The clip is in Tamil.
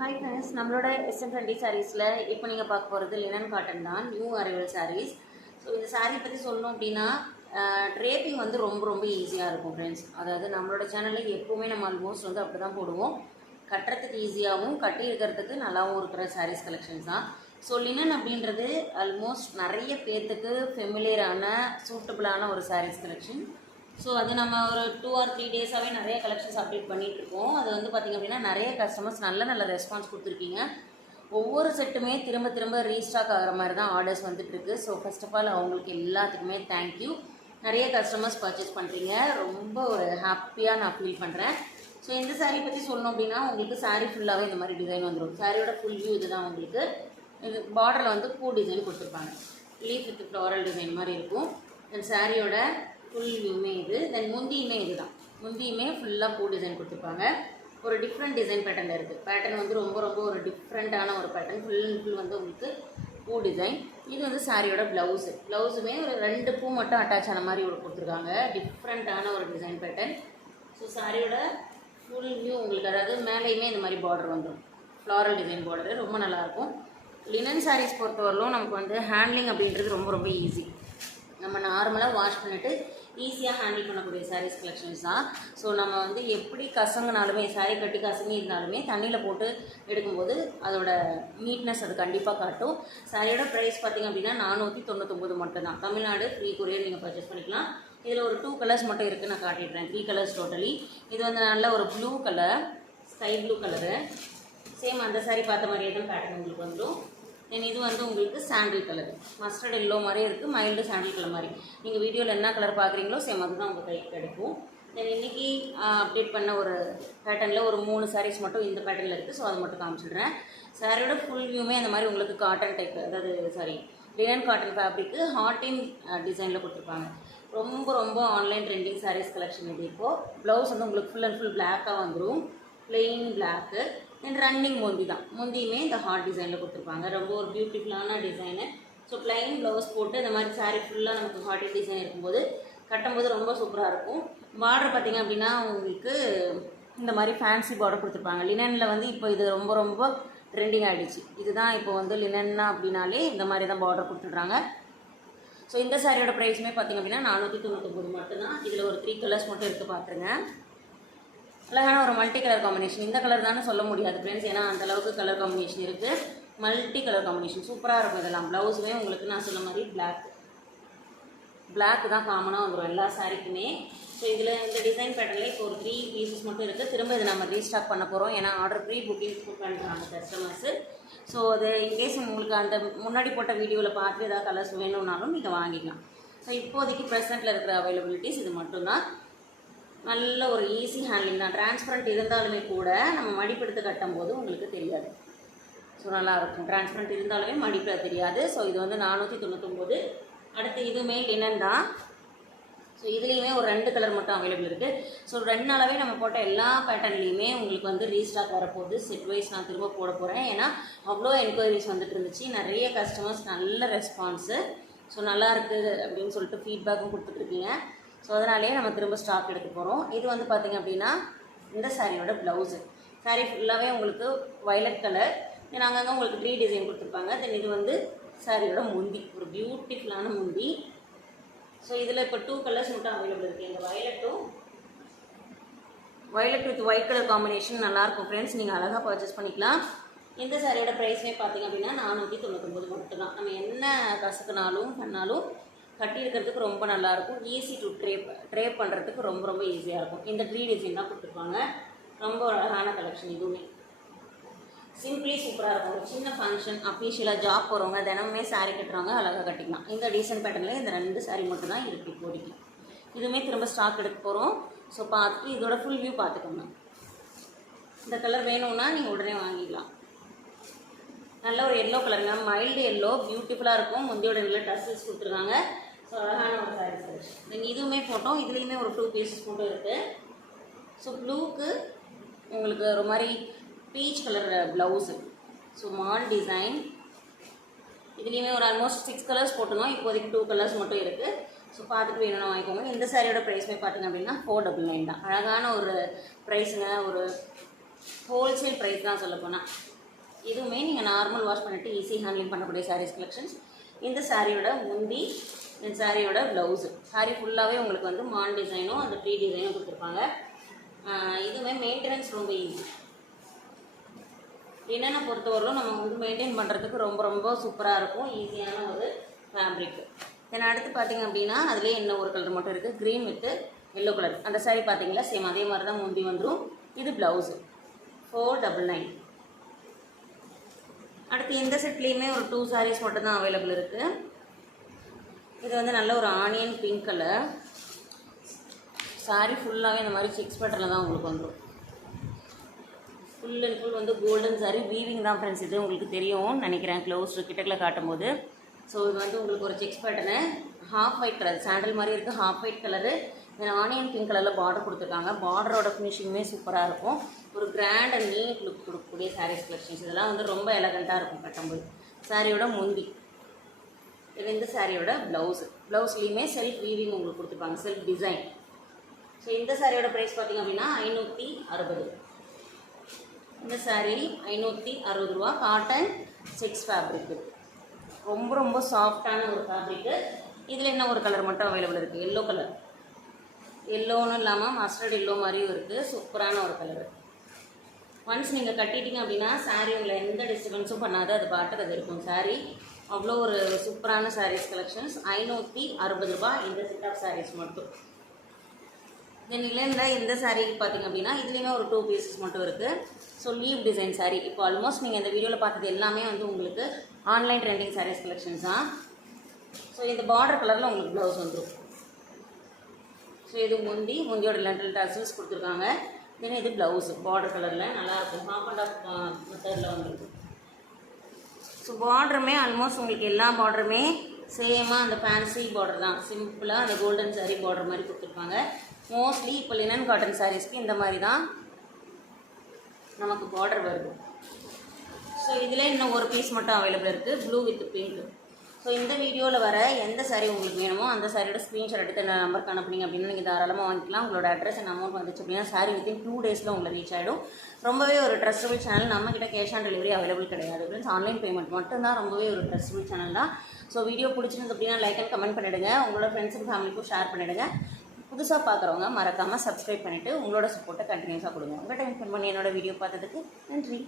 ஹாய் ஃப்ரெண்ட்ஸ், நம்மளோட எஸ்எம் ட்ரெண்டி சாரீஸில் இப்போ நீங்கள் பார்க்க போகிறது லினன் காட்டன் தான், நியூ அரைவல் சாரீஸ். ஸோ இந்த சாரீ பற்றி சொல்லணும் அப்படின்னா ட்ரேப்பிங் வந்து ரொம்ப ரொம்ப ஈஸியாக இருக்கும் ஃப்ரெண்ட்ஸ். அதாவது நம்மளோட சேனலில் எப்போவுமே நம்ம ஆல்மோஸ்ட் வந்து அப்படி தான் போடுவோம். கட்டுறதுக்கு ஈஸியாகவும் கட்டி இருக்கிறதுக்கு நல்லாவும் இருக்கிற சாரீஸ் கலெக்ஷன்ஸ் தான். ஸோ லினன் அப்படின்றது ஆல்மோஸ்ட் நிறைய பேர்த்துக்கு ஃபெமிலியரான சூட்டபிளான ஒரு சாரீஸ் கலெக்ஷன். ஸோ அது நம்ம ஒரு 2 or 3 டேஸாகவே நிறைய கலெக்ஷன்ஸ் அப்டேட் பண்ணிகிட்ருக்கோம். அது வந்து பார்த்திங்க அப்படின்னா நிறைய கஸ்டமர்ஸ் நல்ல ரெஸ்பான்ஸ் கொடுத்துருக்கீங்க. ஒவ்வொரு செட்டுமே திரும்ப திரும்ப ரீஸ்டாக் ஆகிற மாதிரி தான் ஆர்டர்ஸ் வந்துட்டுருக்கு. ஸோ ஃபர்ஸ்ட் ஆஃப் ஆல் அவங்களுக்கு எல்லாத்துக்குமே தேங்க்யூ. நிறைய கஸ்டமர்ஸ் பர்ச்சேஸ் பண்ணுறீங்க, ரொம்ப ஒரு ஹாப்பியாக நான் ஃபீல் பண்ணுறேன். ஸோ இந்த சாரீ பற்றி சொல்லணும் அப்படின்னா உங்களுக்கு சாரீ ஃபுல்லாகவே இந்த மாதிரி டிசைன் வந்துடும். சாரியோட ஃபுல் வியூ இது தான். உங்களுக்கு இது பார்டரில் வந்து பூ டிசைன் கொடுத்துருப்பாங்க, லீஃப் வித் ஃப்ளோரல் டிசைன் மாதிரி இருக்கும். இந்த சாரியோட ஃபுல் வியூமே இது. தென் முந்தியுமே இது தான். முந்தியுமே ஃபுல்லாக பூ டிசைன் கொடுத்துருப்பாங்க. ஒரு டிஃப்ரெண்ட் டிசைன் பேட்டர்னில் இருக்குது. பேட்டர்ன் வந்து ரொம்ப ஒரு டிஃப்ரெண்ட்டான ஒரு பேட்டர்ன். ஃபுல் அண்ட் ஃபுல் வந்து உங்களுக்கு பூ டிசைன். இது வந்து சாரியோட ப்ளவுஸு. ப்ளவுஸுமே ஒரு 2 பூ மட்டும் அட்டாச் ஆன மாதிரி ஒரு கொடுத்துருக்காங்க. டிஃப்ரெண்ட்டான ஒரு டிசைன் பேட்டர்ன். ஸோ சாரியோட ஃபுல் வியூ உங்களுக்கு, அதாவது மேலேயுமே இந்த மாதிரி பார்டர் வந்துடும், ஃப்ளாரல் டிசைன் பார்டர். ரொம்ப நல்லாயிருக்கும். லினன் சாரீஸ் பொறுத்தவரையிலும் நமக்கு வந்து ஹேண்ட்லிங் அப்படின்றது ரொம்ப ஈஸி. நம்ம நார்மலாக வாஷ் பண்ணிவிட்டு ஈஸியாக ஹேண்டில் பண்ணக்கூடிய சாரீஸ் கலெக்ஷன்ஸ் தான். ஸோ நம்ம வந்து எப்படி கசங்கினாலுமே, சாரீ கட்டி கசங்கி இருந்தாலுமே தண்ணியில் போட்டு எடுக்கும்போது அதோட நீட்னஸ் அது கண்டிப்பாக காட்டும். சாரியோட ப்ரைஸ் பார்த்திங்க அப்படின்னா 499 மட்டும்தான். தமிழ்நாடு ஃப்ரீ கொரியர் நீங்கள் பர்ச்சேஸ் பண்ணிக்கலாம். இதில் ஒரு 2 கலர்ஸ் மட்டும் இருக்குது, நான் காட்டிடுறேன். 3 கலர்ஸ் டோட்டலி. இது வந்து நல்ல ஒரு blue colour, sky blue colour. Same அந்த சாரீ பார்த்த மாதிரியே தான் பேட்டர்ன் உங்களுக்கு வந்துடும். தென் இது வந்து உங்களுக்கு சாண்டில் கலர், மஸ்டர்ட் எல்லோ மாதிரியே இருக்குது, மைல்டு சாண்டில் கலர் மாதிரி. நீங்கள் வீடியோவில் என்ன கலர் பார்க்குறீங்களோ சேம் அதுதான் உங்கள் கைக்கு கிடைக்கும். தென் இன்றைக்கி அப்டேட் பண்ண ஒரு பேட்டர்னில் ஒரு 3 சாரீஸ் மட்டும் இந்த பேட்டர்னில் இருக்குது. ஸோ அது மட்டும் காமிச்சிடுறேன். சாரியோட ஃபுல் வியூமே அந்த மாதிரி உங்களுக்கு காட்டன் டைப், அதாவது லினன் காட்டன் ஃபேப்ரிக்கு ஹாட்டின் டிசைனில் கொடுத்துருப்பாங்க. ரொம்ப ஆன்லைன் ட்ரெண்டிங் சாரீஸ் கலெக்ஷன் இது. இப்போது ப்ளவுஸ் வந்து உங்களுக்கு ஃபுல் அண்ட் ஃபுல் பிளாக்காக வந்துடும், பிளெயின் பிளாக்கு. தென் ரன்னிங் முந்தி தான். முந்தியுமே இந்த ஹார்ட் டிசைனில் கொடுத்துருப்பாங்க. ரொம்ப ஒரு பியூட்டிஃபுல்லான டிசைனு. ஸோ ப்ளைன் ப்ளவுஸ் போட்டு இந்த மாதிரி சாரீ ஃபுல்லாக நமக்கு ஹார்ட் டிசைன் இருக்கும்போது கட்டும்போது ரொம்ப சூப்பராக இருக்கும். பார்டர் பார்த்திங்க அப்படின்னா உங்களுக்கு இந்த மாதிரி ஃபேன்சி பார்டர் கொடுத்துருப்பாங்க. லினனில் வந்து இப்போ இது ரொம்ப ட்ரெண்டிங் ஆகிடுச்சு. இதுதான் இப்போ வந்து லினன்னா அப்படின்னாலே இந்த மாதிரி தான் பார்டர் கொடுத்துட்றாங்க. ஸோ இந்த சாரியோட ப்ரைஸுமே பார்த்திங்க அப்படின்னா 499 மட்டும்தான். இதில் ஒரு 3 கலர்ஸ் மட்டும் இருக்குது, பார்த்துருங்க. அழகான ஒரு மல்டி கலர் காம்பினேஷன். இந்த கலர் தானே சொல்ல முடியாது ஃப்ரெண்ட்ஸ், ஏன்னா அந்தளவுக்கு கலர் காம்பினேஷன் இருக்குது. மல்டி கலர் காம்பினேஷன் சூப்பராக இருக்கும். இதெல்லாம் ப்ளவுஸுமே உங்களுக்கு நான் சொன்ன மாதிரி பிளாக் தான் காமனாக வந்துடும் எல்லா சாரிக்குமே. ஸோ இதில் இந்த டிசைன் பேட்டர்னில் இப்போ ஒரு 3 பீசஸ் மட்டும் இருக்குது. திரும்ப இதை நம்ம ரீஸ்டாக் பண்ண போகிறோம், ஏன்னா ஆர்டர் ப்ரீ புக்கிங் பண்ணுறாங்க கஸ்டமர்ஸு. ஸோ அது இன்கேஸ் உங்களுக்கு அந்த முன்னாடி போட்ட வீடியோவில் பார்த்து ஏதாவது கலர்ஸ் வேணும்னாலும் நீங்கள் வாங்கிக்கலாம். ஸோ இப்போதைக்கு ப்ரெசென்ட்டில் இருக்கிற அவைலபிலிட்டிஸ் இது மட்டும்தான். நல்ல ஒரு ஈஸி ஹேண்ட்லிங் தான். டிரான்ஸ்பரண்ட் இருந்தாலுமே கூட நம்ம மடிப்பெடுத்து கட்டும் போது உங்களுக்கு தெரியாது. ஸோ நல்லாயிருக்கும். டிரான்ஸ்பரண்ட் இருந்தாலுமே மடிப்பு தெரியாது. ஸோ இது வந்து 499. அடுத்து இதுவுமே லினன் தான். ஸோ இதுலேயுமே ஒரு 2 கலர் மட்டும் அவைலபிள் இருக்குது. ஸோ 2 நாளாகவே நம்ம போட்ட எல்லா பேட்டர்ன்லேயுமே உங்களுக்கு வந்து ரீஸ்டாக் வரப்போகுது. செட் வைஸ் நான் திரும்ப போட போகிறேன், ஏன்னா அவ்வளோ என்கொயரிஸ் வந்துட்டு இருந்துச்சு. நிறைய கஸ்டமர்ஸ் நல்ல ரெஸ்பான்ஸு. ஸோ நல்லா இருக்குது அப்படின்னு சொல்லிட்டு ஃபீட்பேக்கும் கொடுத்துட்ருக்கீங்க. ஸோ அதனாலே நம்ம திரும்ப ஸ்டாக் எடுக்க போகிறோம். இது வந்து பார்த்திங்க அப்படின்னா இந்த சாரியோட ப்ளவுஸு. சாரீ ஃபுல்லாகவே உங்களுக்கு வயலட் கலர். தென் அங்கங்கே உங்களுக்கு 3 டிசைன் கொடுத்துருப்பாங்க. தென் இது வந்து சாரியோட முந்தி, ஒரு பியூட்டிஃபுல்லான முந்தி. ஸோ இதில் இப்போ 2 கலர்ஸ் மட்டும் அவைலபிள் இருக்குது. இந்த violet with white colour combination நல்லாயிருக்கும் ஃப்ரெண்ட்ஸ். நீங்கள் அழகாக பர்ச்சேஸ் பண்ணிக்கலாம். இந்த சாரியோட ப்ரைஸுமே பார்த்திங்க அப்படின்னா 499 மட்டும்தான். நம்ம என்ன கசக்குனாலும் பண்ணாலும் கட்டி இருக்கிறதுக்கு ரொம்ப நல்லாயிருக்கும். ஈஸி டு ட்ரேப் பண்ணுறதுக்கு ரொம்ப ஈஸியாக இருக்கும். இந்த 3 டிசைன் தான் கொடுத்துருப்பாங்க. ரொம்ப அழகான கலெக்ஷன். இதுவுமே சிம்பிளி சூப்பராக இருக்கும். ஒரு சின்ன ஃபங்க்ஷன், அஃபீஷியலாக ஜாப் போகிறவங்க, தினமுமே சாரீ கட்டுறவங்க அழகாக கட்டிக்கலாம். இந்த டீசன்ட் பேட்டர்னில் இந்த 2 சாரீ மட்டும் தான் இருக்குது இப்போதைக்கு. இதுவுமே திரும்ப ஸ்டாக் எடுக்க போகிறோம். ஸோ பார்த்துட்டு இதோட ஃபுல் வியூ பார்த்துக்கோங்க. இந்த கலர் வேணும்னா நீங்கள் உடனே வாங்கிக்கலாம். நல்ல ஒரு எல்லோ கலருங்க, மைல்டு எல்லோ, பியூட்டிஃபுல்லாக இருக்கும். முந்தியோட நல்ல டஸ்ஸஸ் கொடுத்துருக்காங்க. ஸோ அழகான ஒரு சாரீ கலெக்ஷன். நீங்கள் இதுவுமே போட்டோம். இதுலேயுமே ஒரு 2 பீசஸ் மட்டும் இருக்குது. ஸோ ப்ளூக்கு உங்களுக்கு ஒரு மாதிரி peach colour blouse. So mall design. இதுலேயுமே ஒரு ஆல்மோஸ்ட் 6 கலர்ஸ் போட்டுருந்தோம். இப்போதைக்கு 2 கலர்ஸ் மட்டும் இருக்குது. ஸோ பார்த்துட்டு வேணும்னா வாங்கிக்கோங்க. இந்த சாரியோட ப்ரைஸுமே பார்த்திங்க அப்படின்னா 499 தான். அழகான ஒரு ப்ரைஸுங்க. ஒரு ஹோல்சேல் ப்ரைஸ் தான் சொல்ல போனால். இதுவுமே நீங்கள் நார்மல் வாஷ் பண்ணிவிட்டு ஈஸி ஹேண்ட்லிங் பண்ணக்கூடிய சாரீஸ் கலெக்ஷன்ஸ். இந்த சாரியோட முந்தி, இந்த சாரியோட ப்ளவுஸு. சாரீ ஃபுல்லாகவே உங்களுக்கு வந்து மான் டிசைனும் அந்த ட்ரீ டிசைனும் கொடுத்துருப்பாங்க. இதுவுமே மெயின்டெனன்ஸ் ரொம்ப ஈஸி. என்னென்ன பொறுத்தவரைக்கும் நம்ம வந்து மெயின்டைன் பண்ணுறதுக்கு ரொம்ப ரொம்ப சூப்பராக இருக்கும், ஈஸியான ஒரு ஃபேப்ரிக். தென் அடுத்து பார்த்திங்க அப்படின்னா அதுலேயே இன்னும் ஒரு கலர் மட்டும் இருக்குது, க்ரீன் வித்து எல்லோ கலர். அந்த சாரீ பார்த்தீங்களா சேம் அதே மாதிரி தான் முந்தி வந்துடும். இது ப்ளவுஸு 499. அடுத்து இந்த செட்லேயுமே ஒரு 2 சாரீஸ் மட்டும் தான் அவைலபிள் இருக்குது. இது வந்து நல்ல ஒரு ஆனியன் பிங்க் கலர் சாரீ. ஃபுல்லாகவே இந்த மாதிரி செக்ஸ் பேட்டர்னில் தான் உங்களுக்கு வந்துடும். ஃபுல் அண்ட் ஃபுல் வந்து கோல்டன் சாரீ. வீவிங் தான் ஃப்ரெண்ட்ஸ். இது உங்களுக்கு தெரியும்னு நினைக்கிறேன் க்ளோஸ் கிட்டக்கில் காட்டும்போது. ஸோ இது வந்து உங்களுக்கு ஒரு sex pattern, half white colour, sandal மாதிரி இருக்குது, half white colour. Onion pink கலரில் பார்டர் கொடுத்துருக்காங்க. பார்டரோட ஃபினிஷிங்குமே சூப்பராக இருக்கும். ஒரு கிராண்ட் அண்ட் நீட் லுக் கொடுக்கக்கூடிய சாரீஸ் கலெக்ஷன்ஸ். இதெல்லாம் வந்து ரொம்ப எலகண்ட்டாக இருக்கும் கட்டும்போது. சாரியோட முந்தி, இது இந்த சாரியோட ப்ளவுஸு. ப்ளவுஸ்லேயுமே செல்ஃப் வீவிங் உங்களுக்கு கொடுத்துருப்பாங்க, செல்ஃப் டிசைன். ஸோ இந்த சாரியோட ப்ரைஸ் பார்த்திங்க அப்படின்னா 560. இந்த சாரீ 560 ரூபா. காட்டன் செக்ஸ் ஃபேப்ரிக்கு, ரொம்ப ரொம்ப சாஃப்டான ஒரு ஃபேப்ரிக்கு. இதில் என்ன ஒரு கலர் மட்டும் அவைலபிள் இருக்குது, எல்லோ கலர். எல்லோன்னு இல்லாமல் மஸ்டர்ட் எல்லோ மாதிரியும் இருக்குது. சூப்பரான ஒரு கலரு. ஒன்ஸ் நீங்கள் கட்டிட்டீங்க அப்படின்னா சாரீ உங்களை எந்த டிஸ்டர்பன்ஸும் பண்ணாது, அது பாட்டுக்கு அது இருக்கும் சாரீ. அவ்வளோ ஒரு சூப்பரான சாரீஸ் கலெக்ஷன்ஸ். 560 ரூபா இந்த செட் ஆஃப் சாரீஸ் மட்டும். தென் இல்லைன்னா இந்த சாரீ பார்த்திங்க அப்படின்னா இதுலேயுமே ஒரு 2 பீசஸ் மட்டும் இருக்குது. So leave design sari. இப்போ ஆல்மோஸ்ட் நீங்கள் இந்த வீடியோவில் பார்த்தது எல்லாமே வந்து உங்களுக்கு ஆன்லைன் ட்ரெண்டிங் சாரீஸ் கலெக்ஷன்ஸ் தான். ஸோ இந்த பார்டர் கலரில் உங்களுக்கு ப்ளவுஸ் வந்துடும். ஸோ இது முந்தியோட லென்டல் டாசல்ஸ் கொடுத்துருக்காங்க. தென் இது ப்ளவுஸு பார்டர் கலரில் நல்லாயிருக்கும். ஹாஃப் அண்ட் ஆஃப் மெத்தடில் வந்துருக்கு. ஸோ பார்டருமே ஆல்மோஸ்ட் உங்களுக்கு எல்லா பார்டருமே சேமாக அந்த ஃபேன்சி பார்டர் தான். சிம்பிளாக அந்த கோல்டன் சாரீ பார்டர் மாதிரி கொடுத்துருப்பாங்க. மோஸ்ட்லி இப்போ லினன் காட்டன் சாரீஸ்க்கு இந்த மாதிரி தான் நமக்கு பார்டர் வருது. ஸோ இதில் இன்னும் ஒரு பீஸ் மட்டும் அவைலபிள் இருக்குது, ப்ளூ வித் பிங்க். ஸோ இந்த வீடியோவில் வர எந்த சாரீ உங்களுக்கு வேணுமோ அந்த சாரியோட ஸ்க்ரீன்ஷாட் எடுத்து என்ன நம்பருக்கு அனுப்புனீங்க அப்படின்னா நீங்கள் தாராளமாக வாங்கிக்கலாம். உங்களோட அட்ரஸ் அண்ட் அமௌண்ட் வந்துச்சு அப்படின்னா சாரீ வித்தின் 2 டேஸில் உங்களுக்கு ரீச் ஆகிடும். ரொம்பவே ஒரு ட்ரஸ்டபுள் சேனல். நம்மக்கிட்ட கேஷ் ஆன் டெலிவரி அவைலபிள் கிடையாது ஃப்ரெண்ட்ஸ். ஆன்லைன் பேமெண்ட் மட்டும்தான். ரொம்பவே ஒரு ட்ரஸ்டபுள் சேனல் தான். ஸோ வீடியோ பிடிச்சிருந்து அப்படின்னா லைக் அண்ட் கமெண்ட் பண்ணிவிடுங்க. உங்களோட ஃப்ரெண்ட்ஸ் அண்ட் ஃபேமிலிக்கும் ஷேர் பண்ணிவிடுங்க. புதுசாக பார்க்குறவங்க மறக்காமல் சப்ஸ்கிரைப் பண்ணிவிட்டு உங்களோட சப்போர்ட்டை கண்டினியூஸாக கொடுங்க. உங்கள் டைம் ஸ்பெண்ட் பண்ணி என்னோட வீடியோ பார்த்ததுக்கு நன்றி.